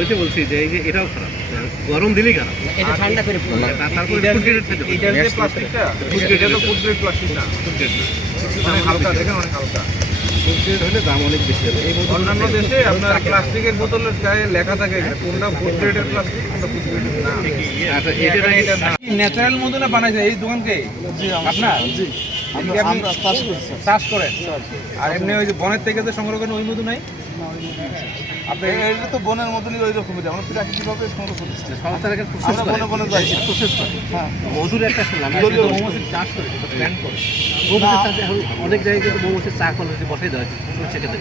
ওইটা বলছি যে এই যে এটাও খারাপ, গরম দিলেই খারাপ। এটা ঠান্ডা করে তারপরে এটার ফুড গ্রেডের সাথে এটার যে প্লাস্টিকটা, এটা তো ফুড গ্রেড প্লাস্টিক না, ফুড গ্রেড না, অনেক হালকা, দেখেন অনেক হালকা। ফুড গ্রেড হলে দাম অনেক বেশি হবে। এই অন্যান্য দেশে আপনার প্লাস্টিকের বোতলের গায়ে লেখা থাকে কোনটা ফুড গ্রেডের প্লাস্টিক, কোনটা ফুড গ্রেডের না। আচ্ছা, এটা ন্যাচারাল মধু না বানাইছে এই দোকানকে আপনার? আপনি চাষ করেন আর এমনি ওই যে বনের থেকে যে সংগ্রহ করেন ওই মধু নাই? আপনি এটা তো বনের মতনই ওই রকমই, আমরা প্রাকৃতিকভাবে সংগ্রহ করছি। প্রসেস করে। মধুর একটা শুনলাম, মৌমাছির চাষ করে, প্ল্যান করে। মৌমাছির চাষে এখন অনেক জায়গায় কিন্তু মৌমাছির চা কলেজে বসাই দেওয়া হয়েছে, সেক্ষেত্রে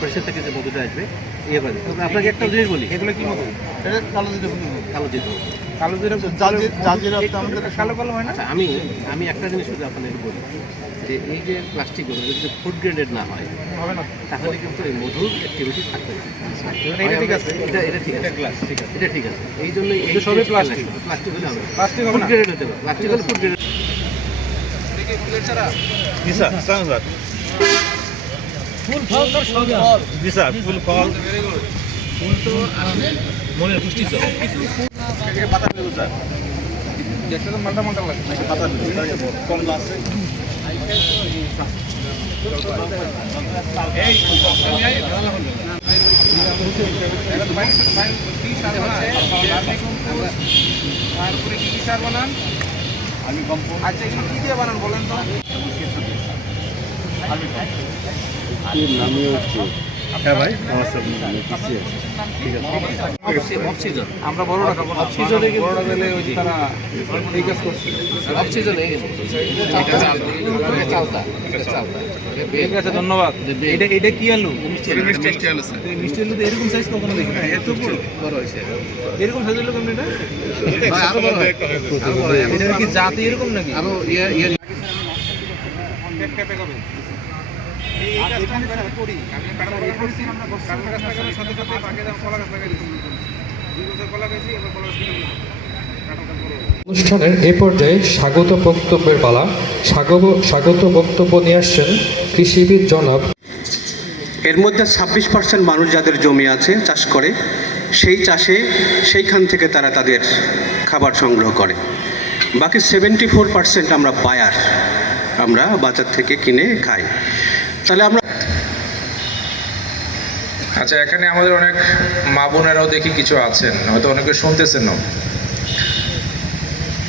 পরিষদ থেকে যে মধুটা আসবে ইয়ে করে। আপনাকে একটা জিনিস বলি, এগুলো কি মধু? এটা কালো জিরা। কালো জিরা, কালো জিরা আমাদের কালো কালো হয় না? আচ্ছা, আমি একটা জিনিস শুধু আপনাদের বলি যে এই যে প্লাস্টিকগুলো যদি ফুড গ্রেডেড না হয় হবে না, তাহলে কিন্তু এই মধুর অ্যাক্টিভিটি থাকবে না। এটা ঠিক আছে, এটা ঠিক আছে, গ্লাস ঠিক আছে, এটা ঠিক আছে। এই জন্য এই সবই প্লাস্টিক। প্লাস্টিক হলে হবে, প্লাস্টিক হবে ফুড না, গ্রেডেড হতে হবে, প্লাস্টিক হলে ফুড গ্রেডেড। দেখি ফুলের চারা জি স্যার, সালাম স্যার। ফুল ফল তো সবই জি স্যার, ফুল ফল ভেরি গুড। ফুল তো আসলে মনের পুষ্টি তো পাতা নেবো স্যার, দেখতে তো মালটা মালটা লাগে। পাতা নেবো কমলা আছে। তারপরে কি কি সার বানান? আমি কম্পোস্ট আচ্ছা, এগুলো কি দিয়ে বানান বলেন তো? হ্যাঁ ভাই, নমস্কার। অফ সিজন, আমরা বড়টা খাবো না, সিজনে কিন্তু বড়টা দিলে ওই যে তারা এই কাজ করছে। অফ সিজনে চালতা ঠিক আছে, ধন্যবাদ। এটা এটা কি আলু? মিষ্টি আলু স্যার, এই মিষ্টি আলু তো এরকম সাইজ কখনো দেখি না। এত বড় হয়েছে, এরকম সাইজ হলো কেমন এটা? আরো বড় হয়, এটা কি জাতি এরকম নাকি? আরো ইয়ে পেঁপে কবে? এই কাজটা আমরা করি, আমি কাঁঠাল করছি, কাঁঠাল গাছ লাগানোর সাথে সাথে বাকি দাম কলা গাছ লাগাই দিচ্ছি। 2 বছর কলা গাইছি, এবার কলা গাছ কেটে দিলাম। কাঁঠাল গাছ বড় হবে। অনুষ্ঠানের এ পর্যায়ে স্বাগত বক্তব্যের পালা। স্বাগত বক্তব্য নিয়ে আসছেন কৃষিবিদ জনাব। এর মধ্যে 26% মানুষ যাদের জমি আছে চাষ করে, সেই চাষে সেইখান থেকে তারা তাদের খাবার সংগ্রহ করে। বাকি 74% আমরা বায়ার, আমরা বাজার থেকে কিনে খাই। তাহলে আমরা আচ্ছা, এখানে আমাদের অনেক মা বোনেরাও দেখি কিছু আছেন, হয়তো অনেকে শুনতেছেনও।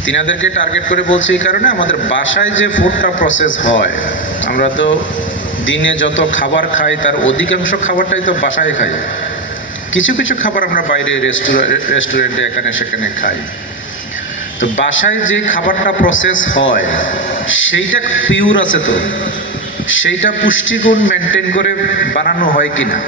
তিনাদেরকে টার্গেট করে বলছি এই কারণে, আমাদের বাসায় যে ফুডটা প্রসেস হয়, আমরা তো দিনে যত খাবার খাই তার অধিকাংশ খাবারটাই তো বাসায় খাই। কিছু কিছু খাবার আমরা বাইরে রেস্টুরেন্টে এখানে সেখানে খাই। তো বাসায় যে খাবারটা প্রসেস হয় সেইটা পিওর আছে তো, সেইটা পুষ্টিগুণ মেনটেন করে বানানো হয় কি না।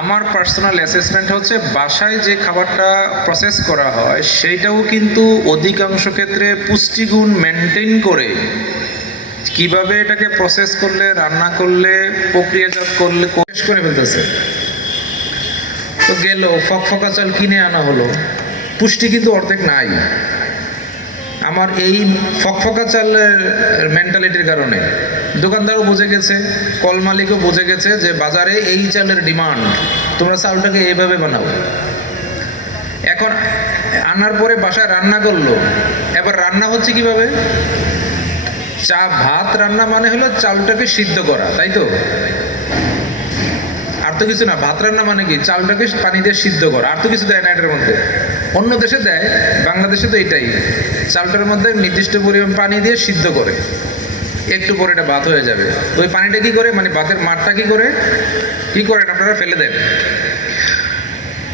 আমার পার্সোনাল অ্যাসেসমেন্ট হচ্ছে বাসায় যে খাবারটা প্রসেস করা হয় সেইটাও কিন্তু অধিকাংশ ক্ষেত্রে পুষ্টিগুণ মেনটেন করে, কিভাবে এটাকে প্রসেস করলে, রান্না করলে, প্রক্রিয়াজাত করলে শেষ করে ফেলতেছে। তো গেল ফকফকা চাল কিনে আনা হলো, পুষ্টি কিন্তু অর্ধেক নাই। আমার এই ফকফকা চালের মেন্টালিটির কারণে দোকানদারও বুঝে গেছে, কল মালিকও বুঝে গেছে যে বাজারে এই চালের ডিমান্ড, তোমরা চালটাকে এইভাবে বানাও। এখন আনার পরে বাসায় রান্না করলো, এবার রান্না হচ্ছে কিভাবে? ভাত রান্না মানে হলো চালটাকে সিদ্ধ করা, তাই তো? আর তো কিছু না। ভাত রান্না মানে কি? চালটাকে পানি দিয়ে সিদ্ধ করা, আর তো কিছু দেয় না এটার মধ্যে। অন্য দেশে দেয়, বাংলাদেশে তো এটাই, চালটার মধ্যে নির্দিষ্ট পরিমাণ পানি দিয়ে সিদ্ধ করে, একটু পরে এটা ভাত হয়ে যাবে। ওই পানিটা কি করে, মানে ভাতের মাঠটা কি করে আপনারা ফেলে দেন।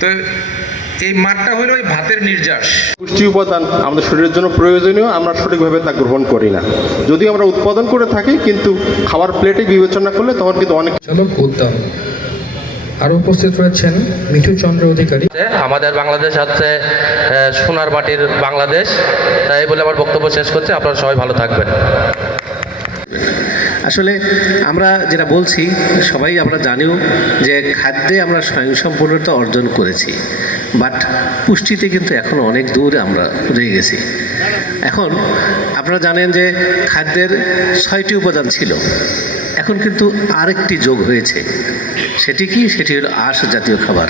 তো এই মাঠটা হলো ওই ভাতের নির্যাস। পুষ্টি উপাদান আমাদের শরীরের জন্য প্রয়োজনীয়, আমরা সঠিকভাবে তা গ্রহণ করি না। যদি আমরা উৎপাদন করে থাকি কিন্তু খাবার প্লেটে বিবেচনা করলে তখন কিন্তু অনেক উদ্যম। আরও উপস্থিত রয়েছেন মিঠু চন্দ্র অধিকারী। আমাদের বাংলাদেশ হচ্ছে সোনার মাটির বাংলাদেশ, তাই বলে আমার বক্তব্য শেষ করছি। আপনারা সবাই ভালো থাকবেন। আসলে আমরা যেটা বলছি সবাই আমরা জানিও যে খাদ্যে আমরা স্বয়ংসম্পূর্ণতা অর্জন করেছি, বাট পুষ্টিতে কিন্তু এখনও অনেক দূরে আমরা রয়ে গেছি। এখন আপনারা জানেন যে খাদ্যের 6টি উপাদান ছিল, এখন কিন্তু আরেকটি যোগ হয়েছে, সেটি কি? সেটি হলো আঁশ জাতীয় খাবার।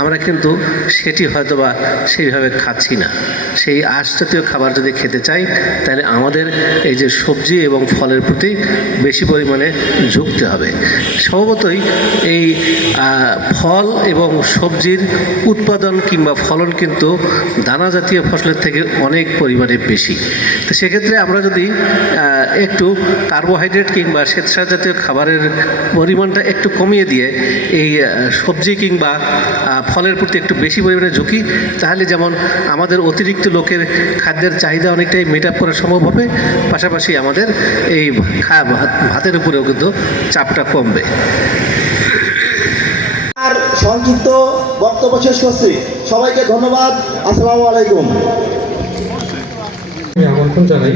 আমরা কিন্তু সেটি হয়তো বা সেইভাবে খাচ্ছি না। সেই আঁশ জাতীয় খাবার যদি খেতে চাই তাহলে আমাদের এই যে সবজি এবং ফলের প্রতি বেশি পরিমাণে ঝুঁকতে হবে। স্বভাবতই এই ফল এবং সবজির উৎপাদন কিংবা ফলন কিন্তু দানা জাতীয় ফসলের থেকে অনেক পরিমাণে বেশি। তো সেক্ষেত্রে আমরা যদি একটু কার্বোহাইড্রেট কিংবা শ্বেতসার জাতীয় খাবারের পরিমাণটা একটু কমিয়ে দিয়ে এই সবজি কিংবা ফলের প্রতি একটু বেশি পরিমাণে ঝুঁকি, তাহলে যেমন আমাদের অতিরিক্ত লোকের খাদ্যের চাহিদা অনেকটাই মেট আপ করা সম্ভব হবে, পাশাপাশি আমাদের এই ভাতের উপরেও কিন্তু চাপটা কমবে। আর সংক্ষিপ্ত বক্তব্য শেষ করছি। সবাইকে ধন্যবাদ। আসসালামু আলাইকুম। আমি আমন্ত্রণ জানাই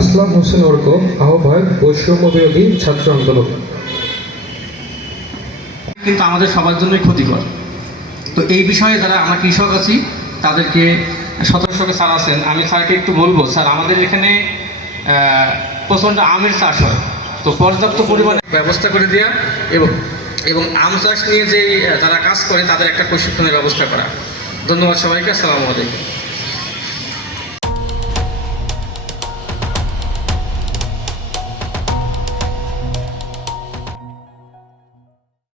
আসলাম হোসেন অর্ক, আহ্বায়ক বৈষম্য বিরোধী ছাত্র আন্দোলন। কিন্তু আমাদের সবার জন্যই ক্ষতিকর। তো এই বিষয়ে যারা আমরা কৃষক আছি তাদেরকে সদস্যকে স্যার আছেন, আমি স্যারকে একটু বলবো, স্যার আমাদের এখানে প্রচণ্ড আমের চাষ হয়, তো পর্যাপ্ত পরিমাণে ব্যবস্থা করে দেওয়া এবং আম চাষ নিয়ে যেই যারা কাজ করে তাদের একটা প্রশিক্ষণের ব্যবস্থা করা। ধন্যবাদ সবাইকে। আসসালামু আলাইকুম।